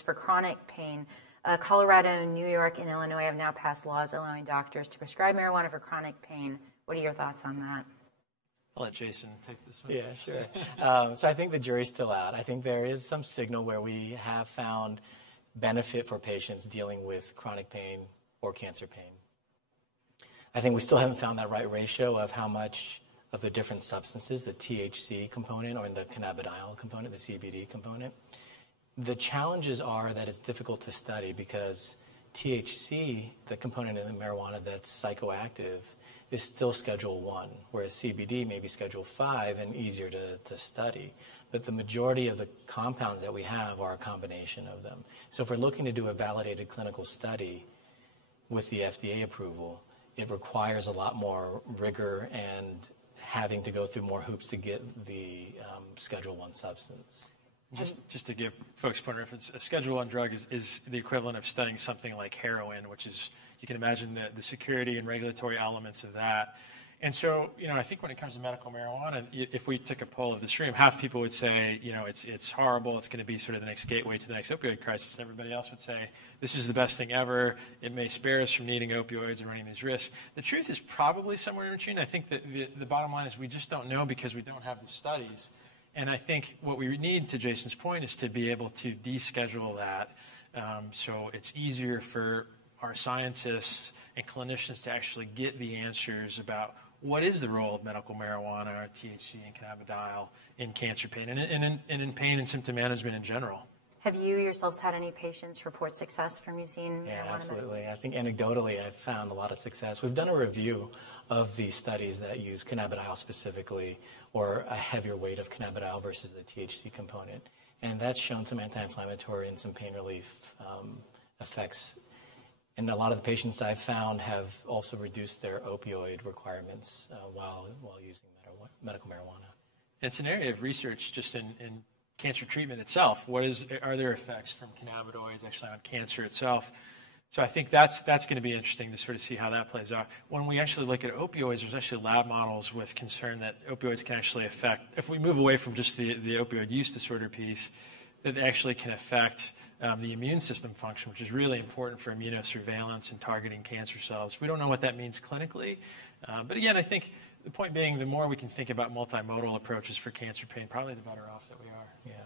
for chronic pain. Colorado, New York, and Illinois have now passed laws allowing doctors to prescribe marijuana for chronic pain. What are your thoughts on that? I'll let Jason take this one. Yeah, sure. So I think the jury's still out. I think there is some signal where we have found benefit for patients dealing with chronic pain or cancer pain. I think we still haven't found that right ratio of how much of the different substances, the THC component or the cannabidiol component, the CBD component. The challenges are that it's difficult to study because THC, the component in the marijuana that's psychoactive, is still Schedule 1, whereas CBD may be Schedule 5 and easier to study. But the majority of the compounds that we have are a combination of them. So if we're looking to do a validated clinical study with the FDA approval, it requires a lot more rigor and having to go through more hoops to get the Schedule 1 substance. Just to give folks a point of reference, a Schedule 1 drug is the equivalent of studying something like heroin, which is, you can imagine the security and regulatory elements of that. And so, I think when it comes to medical marijuana, if we took a poll of this room, half people would say, it's horrible, it's going to be sort of the next gateway to the next opioid crisis. And everybody else would say, this is the best thing ever. It may spare us from needing opioids and running these risks. The truth is probably somewhere in between. I think that the bottom line is we just don't know because we don't have the studies. And I think what we need, to Jason's point, is to be able to deschedule that so it's easier for our scientists and clinicians to actually get the answers about what is the role of medical marijuana, or THC and cannabidiol in cancer pain and in pain and symptom management in general. Have you yourselves had any patients report success from using marijuana? Yeah, absolutely. I think anecdotally I've found a lot of success. We've done a review of the studies that use cannabidiol specifically, or a heavier weight of cannabidiol versus the THC component. And that's shown some anti-inflammatory and some pain relief effects. And a lot of the patients I've found have also reduced their opioid requirements while using medical marijuana. It's an area of research just in cancer treatment itself. Are there effects from cannabinoids actually on cancer itself? So I think that's going to be interesting to sort of see how that plays out. When we actually look at opioids, there's actually lab models with concern that opioids can actually affect, if we move away from just the opioid use disorder piece, that they actually can affect the immune system function, which is really important for immunosurveillance and targeting cancer cells. We don't know what that means clinically. But again, I think the point being, the more we can think about multimodal approaches for cancer pain, probably the better off that we are. Yeah.